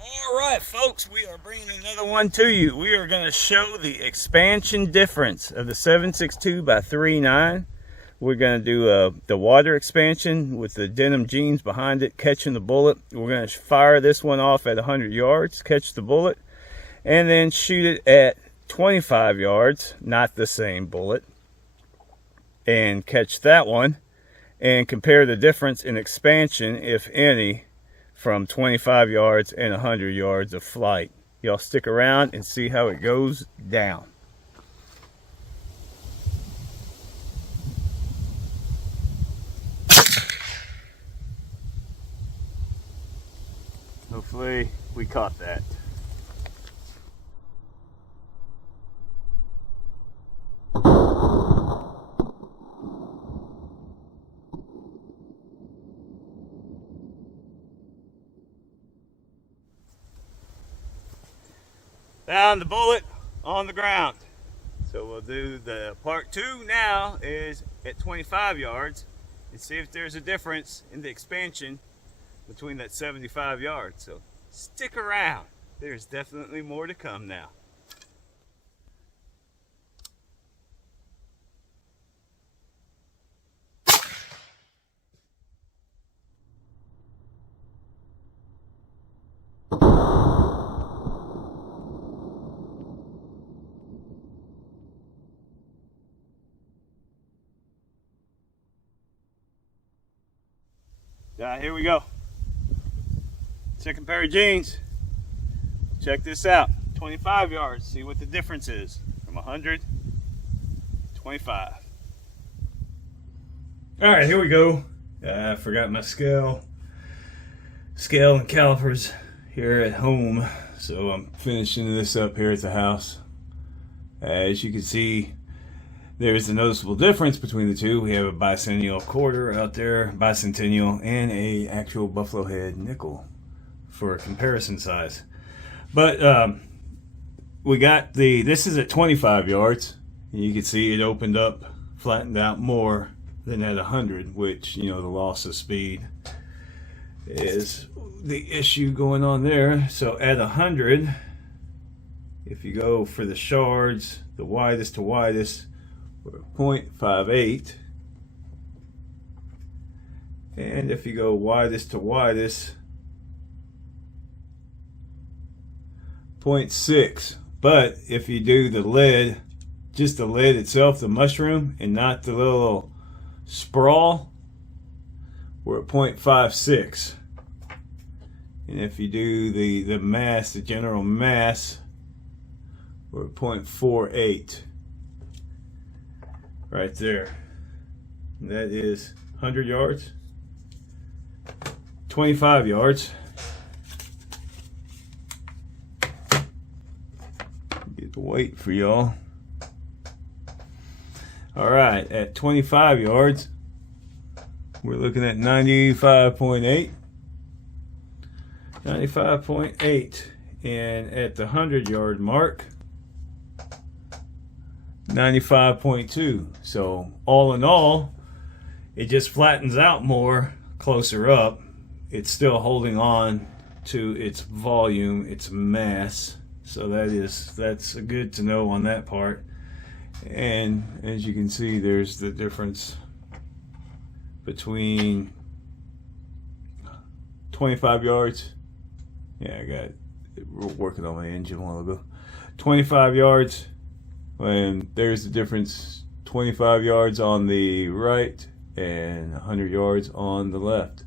All right, folks, we are bringing another one to you. We are going to show the expansion difference of the 7.62 by 3.9. We're going to do the water expansion with the denim jeans behind it, catching the bullet. We're going to fire this one off at 100 yards, catch the bullet, and then shoot it at 25 yards, not the same bullet, and catch that one, and compare the difference in expansion, if any, from 25 yards and 100 yards of flight. Y'all stick around and see how it goes down. Hopefully we caught that. Down the bullet on the ground. So we'll do the part two now is at 25 yards and see if there's a difference in the expansion between that 75 yards. So stick around. There's definitely more to come now. Here we go. Second pair of jeans. Check this out. 25 yards. See what the difference is from 100 to 25. All right, here we go. I forgot my scale and calipers here at home, so I'm finishing this up here at the house. As you can see, there's a noticeable difference between the two. We have a bicentennial quarter out there, bicentennial, and a actual buffalo head nickel for a comparison size. But we got this is at 25 yards. You can see it opened up, flattened out more than at 100, which, you know, the loss of speed is the issue going on there. So at 100, if you go for the shards, the widest to widest, 0.58, and if you go widest to widest, 0.6. But if you do the lid, just the lid itself, the mushroom, and not the little sprawl, we're at 0.56. And if you do the mass, the general mass, we're at 0.48. Right there. And that is 100 yards, 25 yards. Get the weight for y'all. All right, at 25 yards, we're looking at 95.8. 95.8. And at the 100 yard mark, 95.2. So all in all, it just flattens out more closer up. It's still holding on to its volume, its mass. So that's good to know on that part. And as you can see, there's the difference between 25 yards. Yeah, I got it working on my engine a while ago. 25 yards. And there's the difference, 25 yards on the right and 100 yards on the left.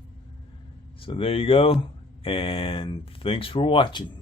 So there you go, and thanks for watching.